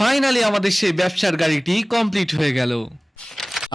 Finally আমাদের সেই ব্যবসার গাড়িটি কমপ্লিট হয়ে গেল।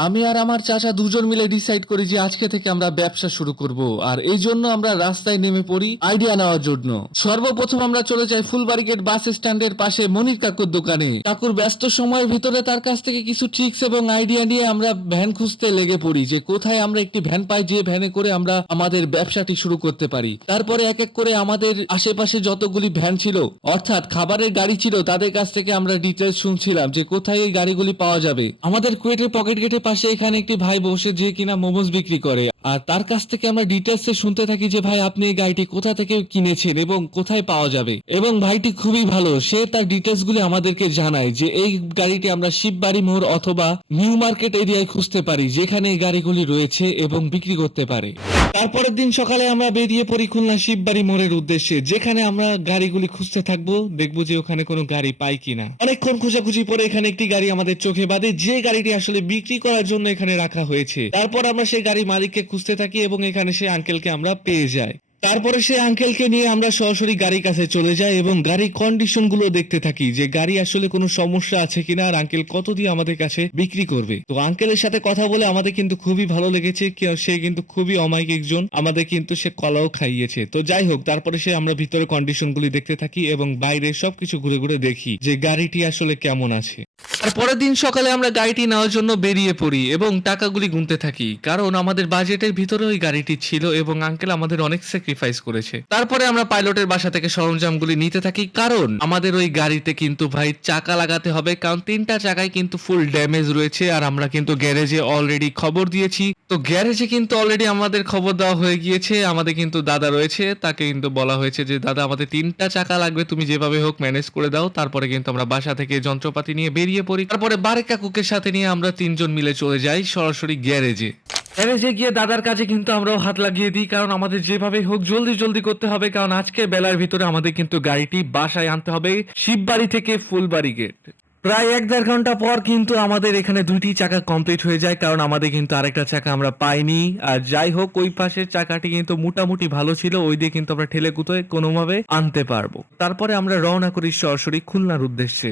আমি আর আমার চাচা দুজন মিলে ডিসাইড করি যে আজকে থেকে আমরা ব্যবসা শুরু করব, আর এই জন্য আমরা রাস্তায় নেমে পড়ি আইডিয়া নেওয়ার জন্য। সর্বপ্রথম আমরা চলে যাই ফুলবাড়িগেট বাস স্ট্যান্ডের পাশে মনির কাকুর দোকানে। কাকুর ব্যস্ত সময়ের ভিতরে তার কাছ থেকে কিছু ট্রিক্স এবং আইডিয়া নিয়ে আমরা ভ্যান খুঁজতে লেগে পড়ি যে কোথায় আমরা একটি ভ্যান পাই যে ভ্যানে করে আমরা আমাদের ব্যবসাটি শুরু করতে পারি। তারপরে এক এক করে আমাদের আশেপাশে যতগুলি ভ্যান ছিল অর্থাৎ খাবারের গাড়ি ছিল তাদের কাছ থেকে আমরা ডিটেলস শুনছিলাম যে কোথায় এই গাড়িগুলি পাওয়া যাবে। আমাদের কুয়েটের পকেট গেটের পাশে এখানে একটি ভাই বসে যে কিনা মোমোস বিক্রি করে, আর তার কাছ থেকে আমরা ডিটেলসে শুনতে থাকি যে ভাই আপনি এই গাড়িটি কোথা থেকে কিনেছেন এবং কোথায় পাওয়া যাবে। এবং ভাইটি খুবই ভালো, সে তার ডিটেলস গুলি আমাদেরকে জানায় যে এই গাড়িটি আমরা শিববাড়ি মোড় অথবা নিউ মার্কেট এরিয়ায় খুঁজতে পারি যেখানে এই গাড়িগুলি রয়েছে এবং বিক্রি করতে পারে। তারপরের দিন সকালে আমরা বেরিয়ে পড়ি খুলনা শিববাড়ি মোড়ের উদ্দেশ্যে, যেখানে আমরা গাড়িগুলি খুঁজতে থাকবো, দেখবো যে ওখানে কোনো গাড়ি পাই কিনা। অনেকক্ষণ খোঁজাখুঁজি পরে এখানে একটি গাড়ি আমাদের চোখে বাঁধে, যে গাড়িটি আসলে বিক্রি করার জন্য এখানে রাখা হয়েছে। তারপর আমরা সেই গাড়ি মালিককে খুঁজতে থাকি এবং এখানে সেই আঙ্কেলকে আমরা পেয়ে যাই। তারপরে সেই আঙ্কেলকে নিয়ে আমরা সরাসরি গাড়ির কাছে চলে যাই এবং গাড়ির কন্ডিশন গুলো দেখতে থাকি যে গাড়ি আসলে কোনো সমস্যা আছে কিনা আর আঙ্কেল কত দিয়ে আমাদের কাছে বিক্রি করবে। তো আঙ্কেলের সাথে কথা বলে আমাদের কিন্তু খুবই ভালো লেগেছে, সে কিন্তু খুবই অমায়িক একজন, আমাদের কিন্তু সে কলাও খাইয়েছে। তো যাই হোক, তারপরে সে আমরা ভিতরে কন্ডিশন গুলি দেখতে থাকি এবং বাইরে সবকিছু ঘুরে ঘুরে দেখি যে গাড়িটি আসলে কেমন আছে। আর পরের দিন সকালে আমরা গাড়িটি নেওয়ার জন্য বেরিয়ে পড়ি এবং টাকাগুলি গুনতে থাকি, কারণ আমাদের বাজেটের ভিতরে ওই গাড়িটি ছিল এবং আঙ্কেল আমাদের অনেক স্যাক্রিফাইস করেছে। তারপরে আমরা পাইলটের বাসা থেকে সরঞ্জামগুলি নিতে থাকি, কারণ আমাদের ওই গাড়িতে কিন্তু ভাই চাকা লাগাতে হবে, কারণ 3টা চাকায় কিন্তু ফুল ড্যামেজ রয়েছে। আর আমরা কিন্তু গ্যারেজে অলরেডি খবর দিয়েছি, তো গ্যারেজে কিন্তু অলরেডি আমাদের খবর দেওয়া হয়ে গিয়েছে। আমাদের কিন্তু দাদা রয়েছে, তাকে কিন্তু বলা হয়েছে যে দাদা আমাদের 3টা চাকা লাগবে, তুমি যেভাবে হোক ম্যানেজ করে দাও। তারপরে কিন্তু আমরা বাসা থেকে যন্ত্রপাতি নিয়ে বেরিয়ে পড়ি। তারপরে বারেক কাকুকে সাথে নিয়ে আমরা 3জন মিলে চলে যাই সরাসরি গ্যারেজে। গ্যারেজে গিয়ে দাদার কাছে কিন্তু আমরাও হাত লাগিয়ে দিই, কারণ আমাদের যেভাবে হোক জলদি করতে হবে, কারণ আজকে বেলার ভিতরে আমাদের কিন্তু গাড়িটি বাসায় আনতে হবে শিববাড়ি থেকে ফুলবাড়ি গেট। প্রায় 1-1.5 ঘন্টা পর কিন্তু আমাদের এখানে 2টি চাকা কমপ্লিট হয়ে যায়, কারণ আমাদের কিন্তু আরেকটা চাকা আমরা পাইনি। আর যাই হোক, ওই পাশের চাকাটি কিন্তু মোটামুটি ভালো ছিল, ওই দিয়ে কিন্তু আমরা ঠেলে কুতোয় কোনোভাবে আনতে পারবো। তারপরে আমরা রওনা করি সরাসরি খুলনার উদ্দেশ্যে।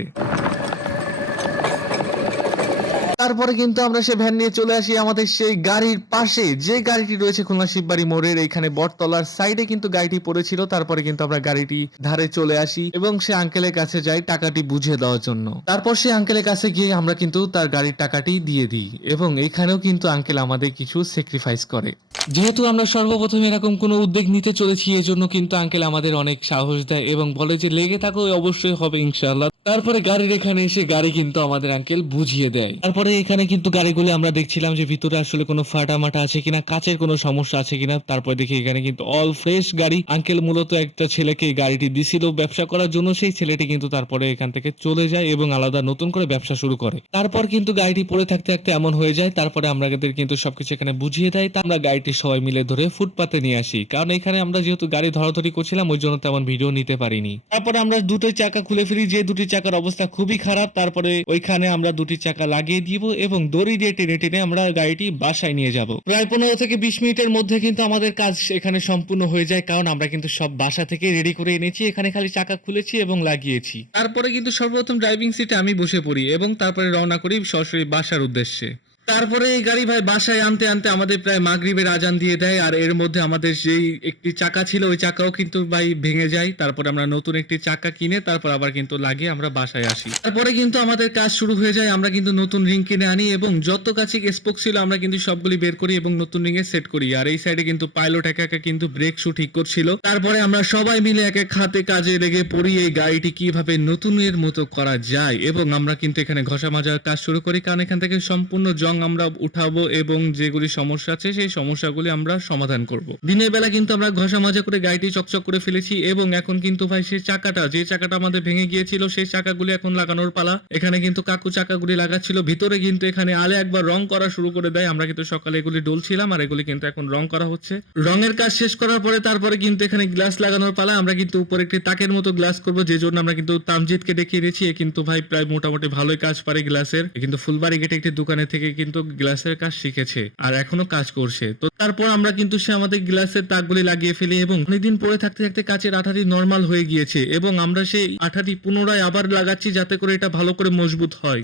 তারপরে কিন্তু আমরা সে ভ্যান নিয়ে চলে আসি আমাদের সেই গাড়ির পাশে, যে গাড়িটি রয়েছে খুলনা শিববাড়ি মোড়ের এইখানে বটতলার সাইডে কিন্তু গাড়িটি পড়েছিল। তারপরে কিন্তু আমরা গাড়িটি ধারে চলে আসি এবং সে আঙ্কেলের কাছে যাই টাকাটি বুঝিয়ে দেওয়ার জন্য। তারপর সে আঙ্কেলের কাছে গিয়ে আমরা কিন্তু তার গাড়ির টাকাটি দিয়ে দিই এবং এখানেও কিন্তু আঙ্কেল আমাদের কিছু স্যাক্রিফাইস করে। যেহেতু আমরা সর্বপ্রথম এরকম কোনো উদ্যোগ নিতে চলেছি, এজন্য কিন্তু আঙ্কেল আমাদের অনেক সাহস দেয় এবং বলে যে লেগে থাকো, অবশ্যই হবে ইনশাআল্লাহ। তারপরে গাড়ির এখানে এসে গাড়ি কিন্তু আমাদের আঙ্কেল বুঝিয়ে দেয়। তারপরে এখানে কিন্তু গাড়িগুলি আমরা দেখছিলাম যে ভিতরে আসলে কোনো ফাটা মাটা আছে কিনা, কাচের কোনো সমস্যা আছে কিনা। তারপরে দেখি এখানে কিন্তু অল ফ্রেশ গাড়ি। আঙ্কেল মূলত একটা ছেলেকে এই গাড়িটি দিছিল ব্যবসা করার জন্য, সেই ছেলেটি কিন্তু তারপরে এখান থেকে চলে যায় এবং আলাদা নতুন করে ব্যবসা শুরু করে। তারপর কিন্তু গাড়িটি পড়ে থাকতে থাকতে এমন হয়ে যায়, তারপরে আমাদের কিন্তু সবকিছু এখানে বুঝিয়ে দেয়। তা আমরা গাড়িটি সবাই মিলে ধরে ফুটপাতে নিয়ে আসি, কারণ এখানে আমরা যেহেতু গাড়ি ধরাধরি করছিলাম ওই জন্য তেমন ভিডিও নিতে পারিনি। তারপরে আমরা 2টি চাকা খুলে ফেলি, যে 2টি চাকার অবস্থা খুবই খারাপ। তারপরে ওইখানে আমরা 2টি চাকা লাগিয়ে দিব এবং দড়ি দিয়ে টেনে টেনে আমরা গাড়িটি বাসায় নিয়ে যাব। প্রায় 15 থেকে 20 মিনিটের মধ্যে কিন্তু আমাদের কাজ এখানে সম্পূর্ণ হয়ে যায়, কারণ আমরা কিন্তু সব বাসা থেকে রেডি করে এনেছি, এখানে খালি চাকা খুলেছি এবং লাগিয়েছি। তারপরে কিন্তু সর্বপ্রথম ড্রাইভিং সিটে আমি বসে পড়ি এবং তারপরে রওনা করি সরাসরি বাসার উদ্দেশ্যে। তারপরে এই গাড়ি ভাই বাসায় আনতে আনতে আমাদের প্রায় মাগরিবের আজান দিয়ে দেয়, আর এর মধ্যে আমাদের যেই একটি চাকা ছিল ওই চাকাও কিন্তু ভাই ভেঙে যায়। তারপরে আমরা নতুন একটি চাকা কিনে তারপর আবার কিন্তু লাগিয়ে আমরা বাসায় আসি। তারপরে কিন্তু আমাদের কাজ শুরু হয়ে যায়, আমরা কিন্তু নতুন রিং কিনে আনি এবং যত কাছে স্পোক ছিল আমরা কিন্তু সবগুলি বের করি এবং নতুন রিং এ সেট করি। আর এই সাইডে কিন্তু পাইলট একা একা কিন্তু ব্রেক শু ঠিক করছিল। তারপরে আমরা সবাই মিলে এক এক হাতে কাজে লেগে পড়ি এই গাড়িটি কিভাবে নতুনের মতো করা যায়, এবং আমরা কিন্তু এখানে ঘষা মাজার কাজ শুরু করি, কারণ এখান থেকে সম্পূর্ণ আমরা উঠাবো এবং যেগুলি সমস্যা আছে সেই সমস্যাগুলি আমরা সমাধান করব। দিনের বেলা কিন্তু আমরা ঘষা মাজা করে গাড়িটি চকচক করে ফেলেছি এবং এখন কিন্তু ভাই সেই চাকাটা, যে চাকাটা আমাদের ভেঙে গিয়েছিল সেই চাকাগুলি এখন লাগানোর পালা। এখানে কিন্তু কাকু চাকাগুলি লাগাচ্ছিল, ভিতরে কিন্তু এখানে আলে একবার রং করা শুরু করে দেয়। আমরা কিন্তু সকালে এগুলি ডলছিলাম আর এগুলি কিন্তু এখন রং করা হচ্ছে। রঙের কাজ শেষ করার পরে তারপরে কিন্তু এখানে গ্লাস লাগানোর পালা। আমরা কিন্তু উপরে একটি তাকের মতো গ্লাস করব, যে জন্য আমরা কিন্তু তামজিদকে দেখিয়ে দিয়েছি। কিন্তু ভাই প্রায় মোটামুটি ভালোই কাজ পারে গ্লাসের, কিন্তু ফুলবাড়ি গেটে একটি দোকানে থেকে কিন্তু গ্লাসের কাজ শিখেছে আর এখনো কাজ করছে। তো তারপর আমরা কিন্তু সে আমাদের গ্লাসের তাকগুলি লাগিয়ে ফেলি এবং অনেকদিন পরে থাকতে থাকতে কাচের আঠাটি নরমাল হয়ে গিয়েছে এবং আমরা সেই আঠাটি পুনরায় আবার লাগাচ্ছি যাতে করে এটা ভালো করে মজবুত হয়।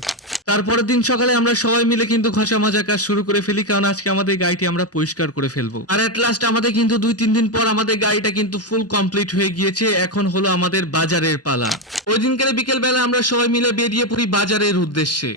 তারপরের দিন সকালে আমরা সবাই মিলে কিন্তু ঘষা মাজা কাজ শুরু করে ফেলি, কারণ আজকে আমাদের গাড়িটি আমরা পরিষ্কার করে ফেলবো। আর এট লাস্ট আমাদের কিন্তু 2-3 দিন পর আমাদের গাড়িটা কিন্তু ফুল কমপ্লিট হয়ে গিয়েছে। এখন হলো আমাদের বাজারের পালা। ওই দিনকার বিকেল বেলা আমরা সবাই মিলে বেরিয়ে পড়ি বাজারের উদ্দেশ্যে।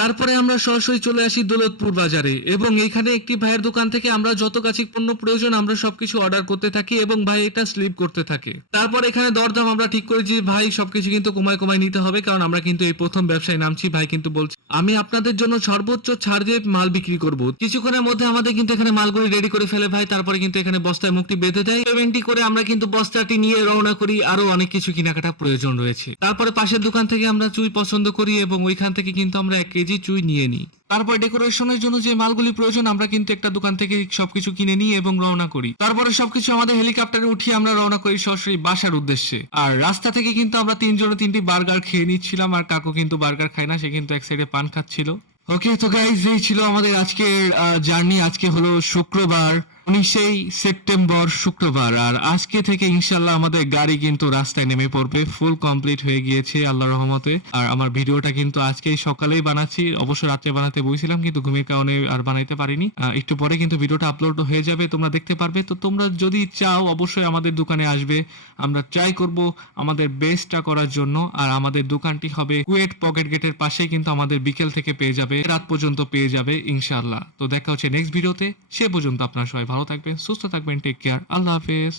তারপরে আমরা সরাসরি চলে আসি দৌলতপুর বাজারে এবং এইখানে একটি ভাইয়ের দোকান থেকে আমরা যত গাছিক পণ্য প্রয়োজন আমরা সবকিছু অর্ডার করতে থাকি এবং ভাই এটা স্লিপ করতে থাকে। তারপর এখানে দরদাম আমরা ঠিক করি যে ভাই সবকিছু কিন্তু কমায় নিতে হবে, কারণ আমরা কিন্তু এই প্রথম ব্যবসায় নামছি। ভাই কিন্তু বলছে আমি আপনাদের জন্য সর্বোচ্চ ছাড় দিয়ে মাল বিক্রি করব। কিছুক্ষণের মধ্যে আমাদের কিন্তু এখানে মালগুলি রেডি করে ফেলে ভাই। তারপরে কিন্তু এখানে বস্তায় মুখটি বেঁধে দেয়, পেমেন্টটি করে আমরা কিন্তু বস্তাটি নিয়ে রওনা করি। আরো অনেক কিছু কেনাকাটা প্রয়োজন রয়েছে। তারপরে পাশের দোকান থেকে আমরা চুই পছন্দ করি এবং ওইখান থেকে কিন্তু আমরা 1 কেজি চুই নিয়ে নিই। তারপর ডেকোরেশনের জন্য যে মালগুলি প্রয়োজন আমরা কিন্তু একটা দোকান থেকে সবকিছু কিনে নিই এবং রওনা করি। তারপরে সবকিছু আমাদের হেলিকপ্টারে উঠিয়ে আমরা রওনা করি সরাসরি বাসার উদ্দেশ্যে। আর রাস্তা থেকে কিন্তু আমরা 3 জনে 3টি বার্গার খেয়ে নিচ্ছিলাম, আর কাকু কিন্তু বার্গার খায় না, সে কিন্তু এক সাইডে পান খাচ্ছিল। ওকে, তো গাইজ এই ছিল আমাদের আজকের জার্নি। আজকে হলো শুক্রবার, 19 সেপ্টেম্বর শুক্রবার। আর আজকে থেকে ইনশাল্লাহ আমাদের গাড়ি কিন্তু রাস্তায় নেমে পড়বে, ফুল কমপ্লিট হয়ে গিয়েছে আল্লাহর রহমতে। আর আমার ভিডিওটা কিন্তু আজকেই সকালেই বানাচ্ছি, অবশ্য রাত্রে বানাতে বসেছিলাম কিন্তু ঘুমের কারণে আর বানাইতে পারিনি। একটু পরে কিন্তু ভিডিওটা আপলোড হয়ে যাবে, তোমরা দেখতে পারবে। তো তোমরা যদি চাও অবশ্যই আমাদের দোকানে আসবে, আমরা ট্রাই করব আমাদের বেস্টটা করার জন্য। আর আমাদের দোকানটি হবে কুয়েট পকেট গেটের পাশেই, কিন্তু আমাদের বিকেল থেকে পেয়ে যাবে, রাত পর্যন্ত পেয়ে যাবে ইনশাআল্লাহ। তো দেখা হচ্ছে নেক্সট ভিডিওতে, সে পর্যন্ত আপনারা সবাই ভালো থাকবেন, সুস্থ থাকবেন, টেক কেয়ার, আল্লাহ হাফেজ।